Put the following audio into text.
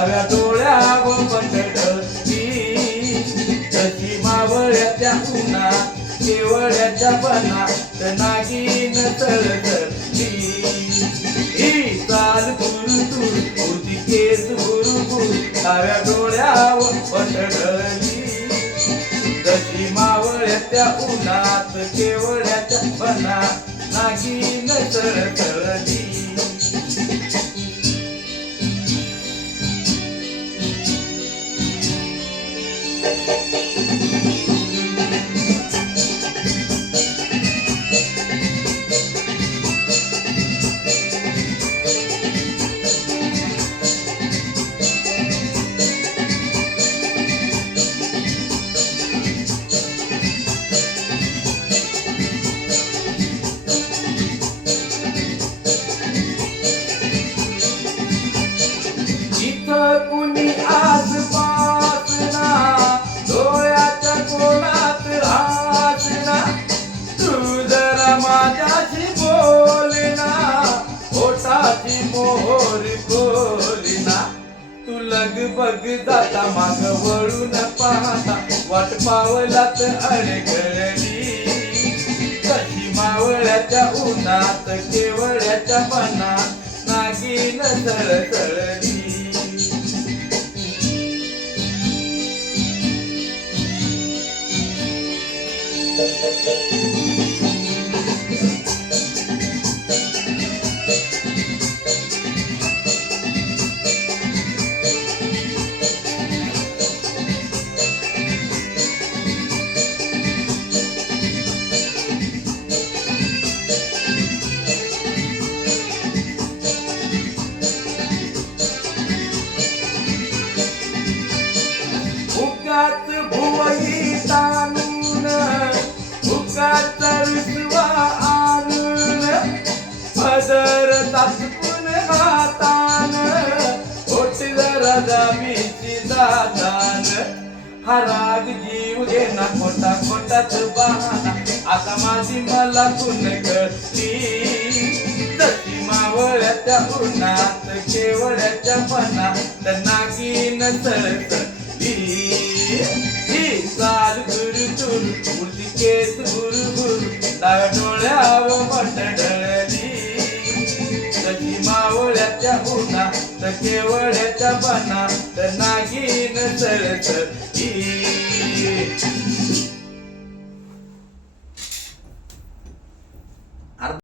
डाव्या डोळ्यावर पटडली कशी मावळ्याच्या उन्हात केवळ्याच्या बनात नागिन तळतळली ही चाल तुरतुर होती केस भुरभुर डाव्या डोळ्यावर पटडली कशी मावळ्याच्या उन्हात केवळ्याच्या बनात नागिन तळतळली कुणी आसपास ना डोळ्याच्या कोणात हासना तू जरा माझ्याशी बोलना ओठाची मोहर बोलना तू लगबग जाता माग वळून पाहता वाट पावलात अडगळली कशी मावळ्याच्या उन्हात केवळ्याच्या मनात नागिन तळतळली उगाच भुवई ताणून उगाच रुसवा आणून पदर ताचपून हातान ओट जरा जामीची दातान हा राग जीव घेना खोटा खोटाच बहाना आता माझी मला गुण कळली तशी मावळ्याच्या उन्हात केवळ्याच्या मनात नागिन तळतळली ही चाल तुरतुर उलटी केस भुरभुर डाव्या डोळ्यावर पटडली कशी मावळ्याच्या उन्हात केवळ्याच्या बनात नागिन तळतळली